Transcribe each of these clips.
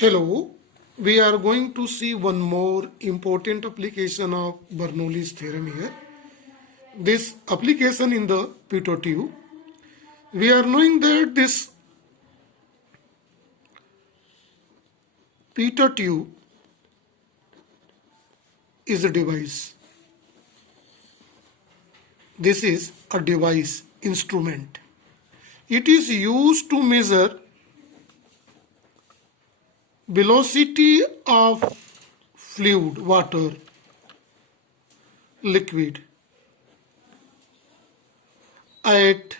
Hello, we are going to see one more important application of Bernoulli's theorem here. This application in the pitot tube. We are knowing that this pitot tube is a device. This is a device, instrument. It is used to measure velocity of fluid, water, liquid at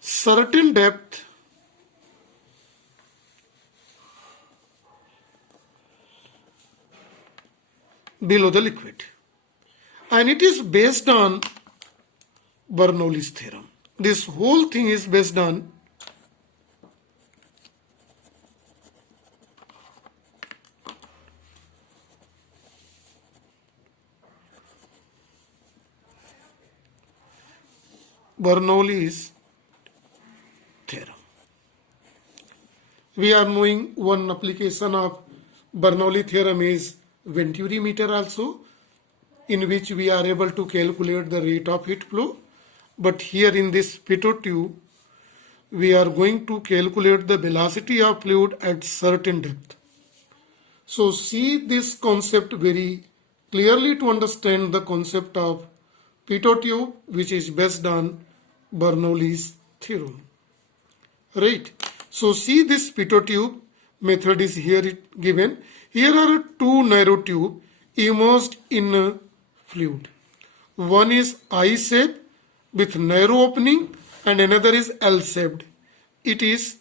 certain depth below the liquid, and it is based on Bernoulli's theorem. This whole thing is based on Bernoulli's theorem. We are knowing one application of Bernoulli theorem is Venturi meter also, in which we are able to calculate the rate of heat flow. But here in this pitot tube, we are going to calculate the velocity of fluid at certain depth. So see this concept very clearly to understand the concept of pitot tube, which is based on Bernoulli's theorem. Right. So see this pitot tube method is here given. Here are two narrow tubes immersed in a fluid. One is I-shaped with narrow opening and another is L-shaped. It is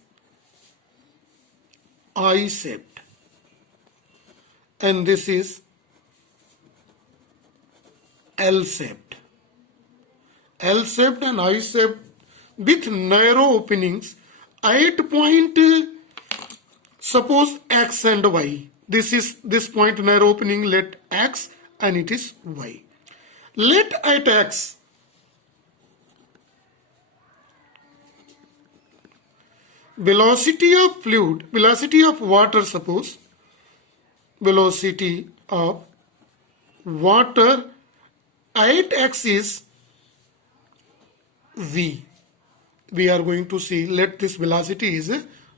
I-shaped and this is L-shaped. L-shaped and I-shaped with narrow openings at point, suppose X and Y. This point narrow opening, let X and it is Y. Let at X velocity of fluid, velocity of water, suppose velocity of water at X is V. We are going to see, let this velocity is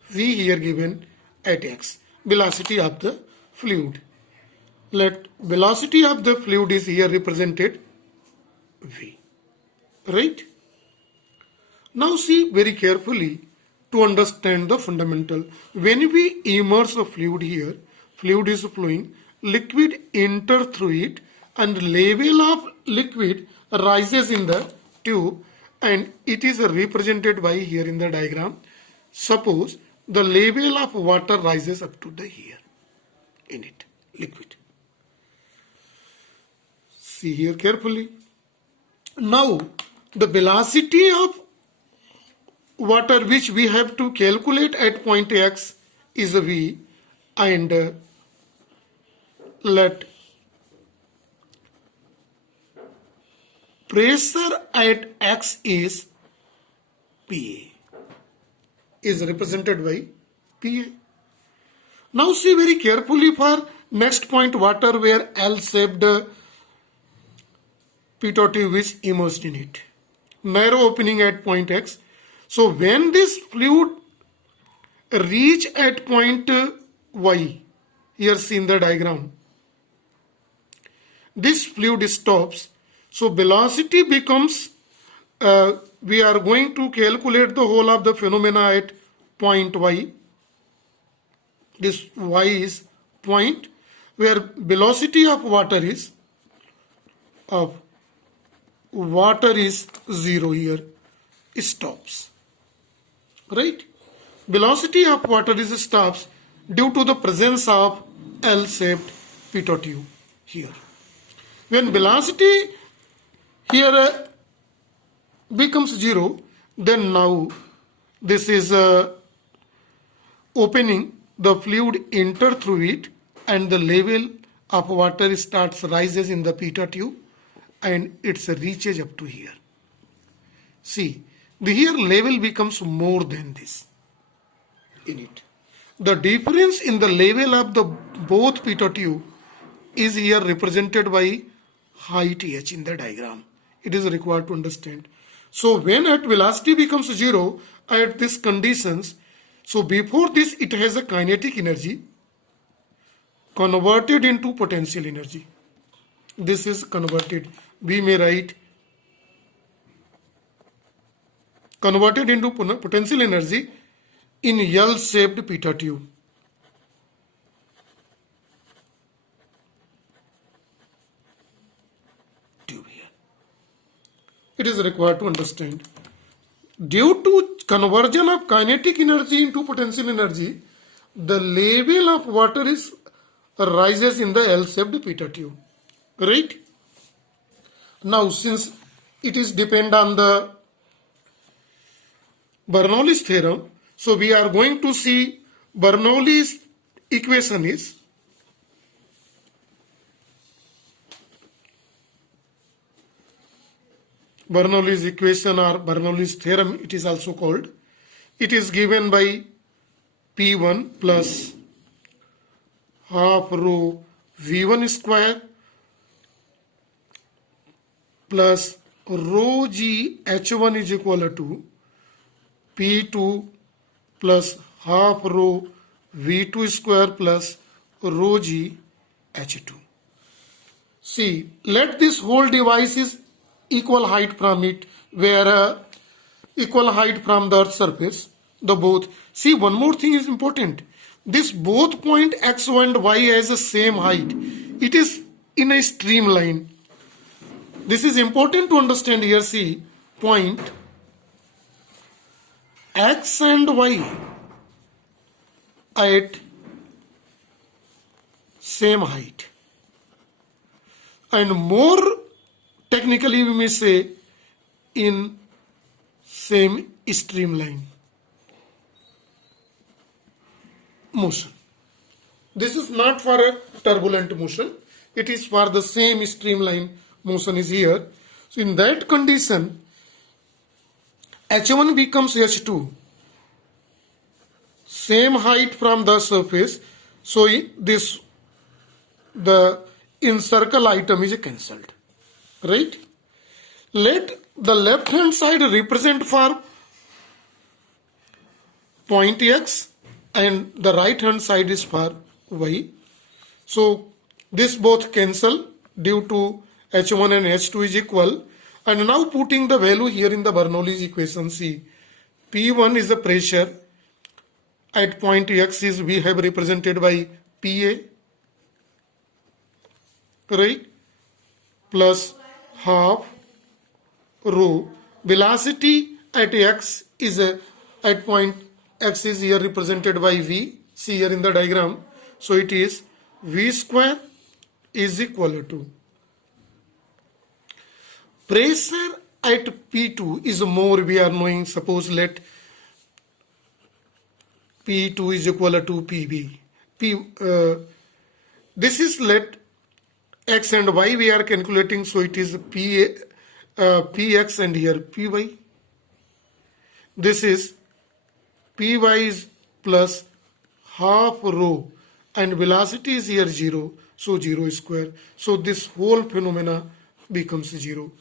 V here given at X, velocity of the fluid. Let velocity of the fluid is here represented V. Right? Now see very carefully to understand the fundamental. When we immerse a fluid here, fluid is flowing, liquid enter through it and level of liquid rises in the tube, and it is represented by here in the diagram. Suppose the level of water rises up to the here in it, liquid. See here carefully. Now the velocity of water which we have to calculate at point X is V, and let pressure at X is PA, is represented by PA. Now see very carefully for next point water where L-shaped pitot tube is immersed in it. Narrow opening at point X. So when this fluid reach at point Y, here see in the diagram, this fluid stops. So velocity becomes, we are going to calculate the whole of the phenomena at point Y. This Y is point where velocity of water is 0 here, stops. Right? Velocity of water is stops due to the presence of L-shaped pitot tube here. When velocity here becomes 0, then now this is opening, the fluid enter through it and the level of water starts rises in the pitot tube and it reaches up to here. See, the here level becomes more than this in it. The difference in the level of the both pitot tube is here represented by height h in the diagram. It is required to understand. So when at velocity becomes 0 at these conditions, so before this it has a kinetic energy converted into potential energy. This is converted. We may write converted into potential energy in L-shaped pitot tube. It is required to understand. Due to conversion of kinetic energy into potential energy, the level of water is rises in the L-shaped pitot tube. Right? Now, since it is depend on the Bernoulli's theorem, so we are going to see Bernoulli's equation is Bernoulli's equation or Bernoulli's theorem, it is also called. It is given by P1 plus half rho V1 square plus rho G H1 is equal to P2 plus half rho V2 square plus rho G H2. See, let this whole device is equal height from it, where equal height from the earth surface, the both. See, one more thing is important. This both point x and y has the same height. It is in a streamline. This is important to understand here. See, point x and y at same height, and more technically we may say in same streamline motion. This is not for a turbulent motion, it is for the same streamline motion is here. So in that condition, H1 becomes H2, same height from the surface, so this the encircle item is cancelled. Right? Let the left hand side represent for point x and the right hand side is for y. So this both cancel due to H1 and H2 is equal. And now putting the value here in the Bernoulli's equation, see, P1 is the pressure at point x is we have represented by PA, right, plus half rho. Velocity at x is at point x is here represented by v. See here in the diagram. So it is v square is equal to pressure at P2 is more, we are knowing. Suppose let P2 is equal to PB. This is let x and y we are calculating, so it is px and here py. This is py is plus half rho and velocity is here 0, so 0 square. So this whole phenomena becomes 0.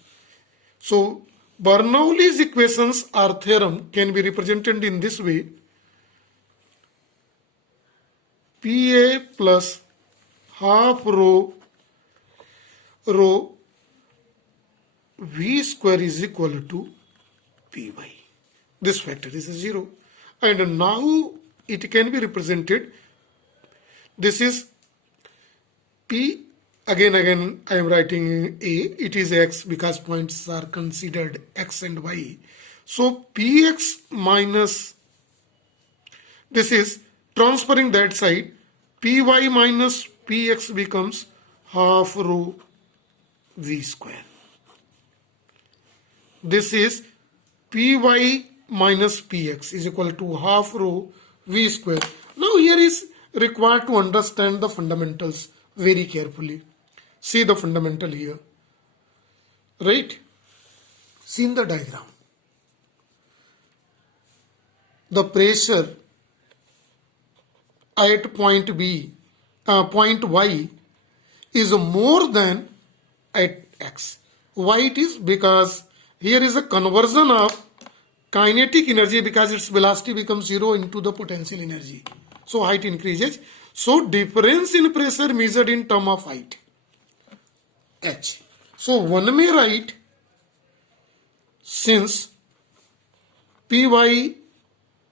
So Bernoulli's equations or theorem can be represented in this way: PA plus half rho V square is equal to Py. This factor is 0. And now it can be represented. This is P. Again I am writing A. It is X because points are considered X and Y. So Px minus, this is transferring that side. Py minus Px becomes half rho V square. This is Py minus Px is equal to half rho V square. Now here is required to understand the fundamentals very carefully. See the fundamental here. Right? See in the diagram. The pressure at point B, point Y is more than at X. Why it is? Because here is a conversion of kinetic energy, because its velocity becomes 0 into the potential energy. So height increases. So difference in pressure measured in term of height, H. So one may write, since Py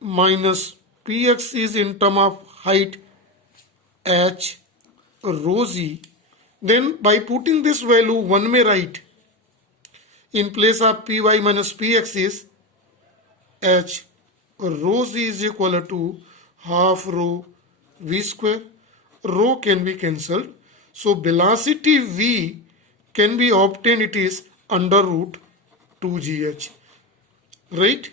minus Px is in term of height H rho z, then by putting this value one may write in place of Py minus Px is H rho z is equal to half rho v square. Rho can be cancelled. So velocity v can be obtained, it is under root 2gh. Right?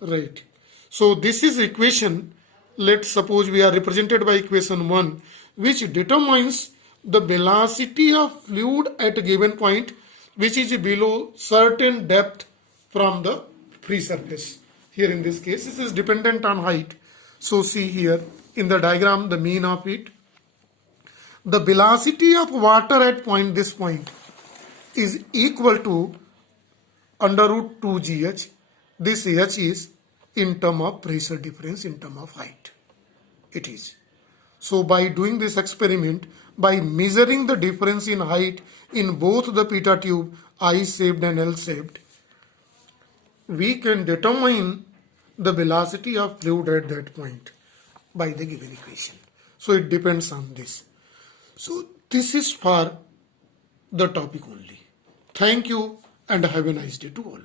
Right. So this is equation. Let's suppose we are represented by equation 1, which determines the velocity of fluid at a given point, which is below certain depth from the free surface. Here in this case, this is dependent on height. So see here in the diagram, the mean of it. The velocity of water at this point is equal to under root 2gh. This h is in term of pressure difference in term of height. It is. So by doing this experiment, by measuring the difference in height in both the pitot tube, I-shaped and L-shaped, we can determine the velocity of fluid at that point by the given equation. So it depends on this. So this is for the topic only. Thank you and have a nice day to all.